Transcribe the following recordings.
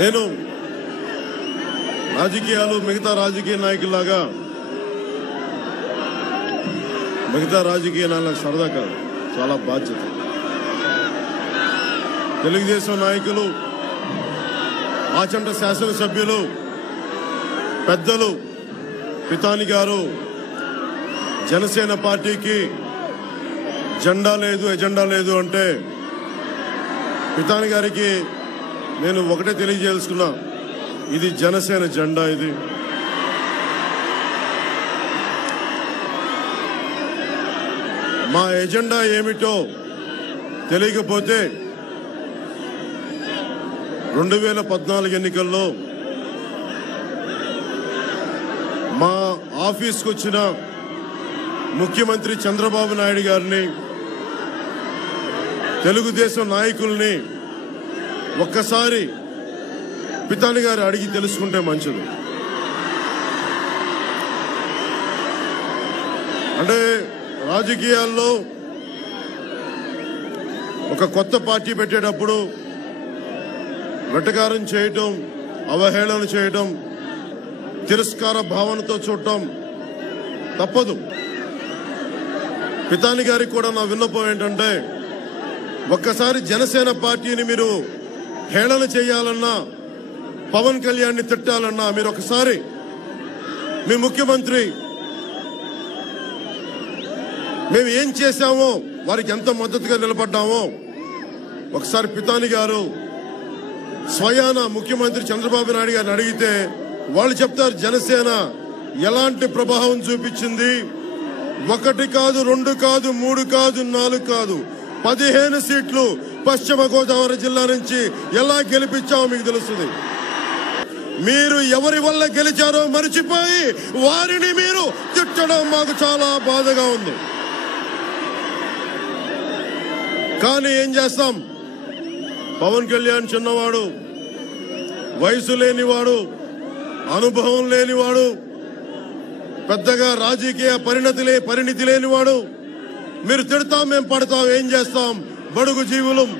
నేను రాజకీయాలు మిగతా రాజకీయ నాయకుల్లాగా మిగతా రాజకీయ నాయకులకు సరదా కాదు, చాలా బాధ్యత. తెలుగుదేశం నాయకులు, ఆచంట శాసనసభ్యులు, పెద్దలు పితాని గారు జనసేన పార్టీకి జెండా లేదు, ఎజెండా లేదు అంటే పితాని గారికి నేను ఒకటే తెలియజేసుకున్నా, ఇది జనసేన జెండా. ఇది మా ఎజెండా ఏమిటో తెలియకపోతే 2014 ఎన్నికల్లో మా ఆఫీస్కి వచ్చిన ముఖ్యమంత్రి చంద్రబాబు నాయుడు గారిని, తెలుగుదేశం నాయకుల్ని ఒక్కసారి పితాని గారు అడిగి తెలుసుకుంటే మంచిది. అంటే రాజకీయాల్లో ఒక కొత్త పార్టీ పెట్టేటప్పుడు వెటకారం చేయటం, అవహేళన చేయటం, తిరస్కార భావనతో చూడటం తప్పదు. పితాని గారికి కూడా నా విన్నపం ఏంటంటే, ఒక్కసారి జనసేన పార్టీని మీరు హేళన చేయాలన్నా, పవన్ కళ్యాణ్ని తిట్టాలన్నా మీరు ఒకసారి మీ ముఖ్యమంత్రి మేము ఏం చేశామో, వారికి ఎంత మద్దతుగా నిలబడ్డామో ఒకసారి పితాని గారు స్వయాన ముఖ్యమంత్రి చంద్రబాబు నాయుడు గారిని అడిగితే వాళ్ళు చెప్తారు జనసేన ఎలాంటి ప్రభావం చూపించింది. 1 కాదు, 2 కాదు, 3 కాదు, 4 కాదు, 15 సీట్లు పశ్చిమ గోదావరి జిల్లా నుంచి ఎలా గెలిపించామో మీకు తెలుస్తుంది. మీరు ఎవరి వల్ల గెలిచారో మర్చిపోయి వారిని మీరు తిట్టడం మాకు చాలా బాధగా ఉంది. కానీ ఏం చేస్తాం, పవన్ కళ్యాణ్ చిన్నవాడు, వయసు లేనివాడు, అనుభవం లేనివాడు, పెద్దగా రాజకీయ పరిణితి లేనివాడు. మీరు తిడతాం, మేము పడతాం, ఏం చేస్తాం, బడుగు జీవులం,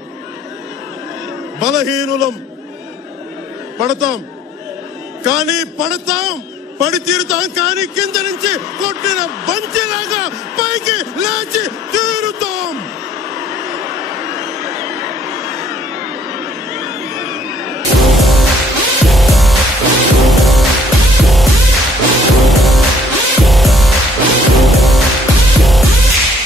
బలహీనులం, పడతాం. కానీ పడతాం, పడి తీరుతాం. కానీ కింద నుంచి కొట్టిన బంతిలాగా పైకి లేచి